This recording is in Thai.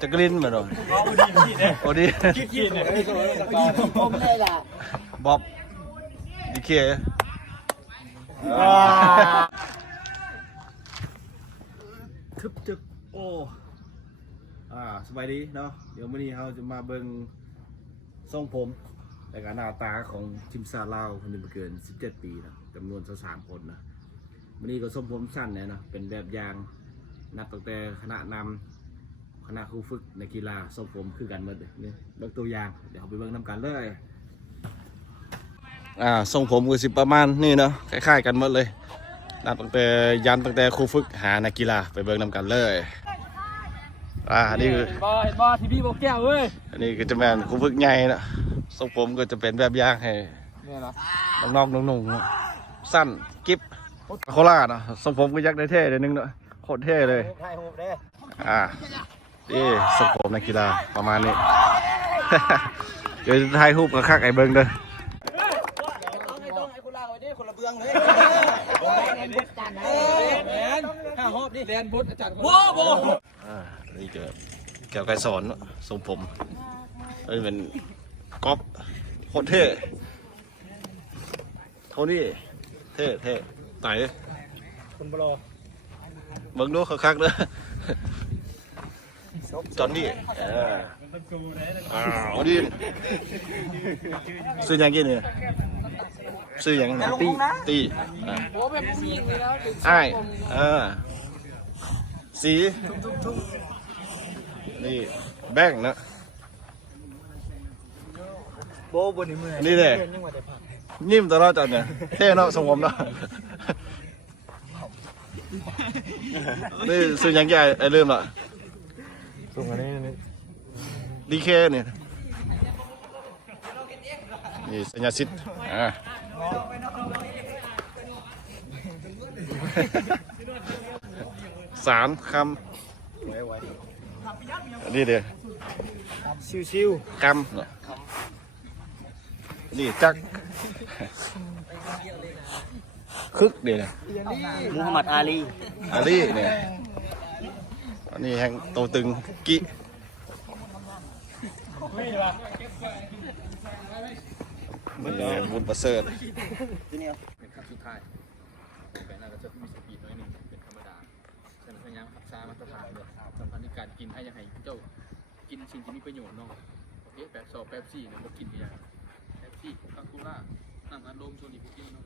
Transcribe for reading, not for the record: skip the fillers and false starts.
จักรินมาหน่อยโอ้ดีขี้เนี่ยผมเลยล่ะบ๊อบดีเคทึบโอ้สบายดีเนาะเดี๋ยวมื้อนี้เราจะมาเบิ่งทรงผมและก็หน้าตาของทีมซาลาวคนหนึ่งเกิน17 ปีนะจำนวน3 คนนะมื้อนี้ก็ทรงผมสั้นนะเป็นแบบอย่างนับตั้งแต่คณะนำคณะครูฝึกในกีฬาทรงผมคือกันหมดเลยนี่เบิ่งตัวอย่างเดี๋ยวเราไปเบิ่งนำกันเลยทรงผมก็สิประมาณนี่เนาะคล้ายๆกันหมดเลยนับตั้งแต่ครูฝึกหานักกีฬาไปเบิ่งนำกันเลยนี่คือเห็นบ่ทีวีบอกแก้วเว้ยอันนี้ก็จะเป็นครูฝึกใหญ่นะทรงผมก็จะเป็นแบบอย่างให้น้องๆนุ่งๆสั้นกิ๊บโคราชนะทรงผมก็ยักได้เท่เลยนึงเนาะโคตรเท่เลยนี่ทรงผมนักกีฬาประมาณนี้ เดี๋ยวถ่ายรูปกับคักไอ้เบิ้งเด้อนี่เจอแก้วไก่สอนทรงผมนี่เป็นก๊อปโคตรเท่โทนี่เท่ไต่คุณบลอเบิ้งดูคักๆเด้อจอนนี่ดิซื้อยังกินเนี่ยซื้อยังตีโอ้แบบมีอย่างนี้แล้วไอ้สีนี่แบ่งนะโบนนี่มือนี่เลยนิ่มตลอดจังเนี่ยเท่เนาะสมผมเนาะนี่ซื้อยังแกไอ้เริ่มละส่งอันนี้ดีเคเนี่ยนี่สัญญาสิทธิ์3 คำนี่เดี๋ยวชิวคำนี่จักคึกเดี๋ยวมูฮัมหมัดอาลีเนี่ยอันนี้แห่งโตตึงกิบุญประเสริฐเป็นขั้นสุดท้ายแต่น่าจะมีสปีดน้อยหนึ่งเป็นธรรมดาฉะนั้นพยายามขับช้ามาตรฐานเลยสำคัญในการกินให้ยังไงเจ้ากินสิ่งที่มีประโยชน์เนาะโอเคแบบ2 แบบ 4เนี่ยพวกกินอย่างแบบ4 คาโคล่าน้ำอัดลมโซนิพวกกินเนาะ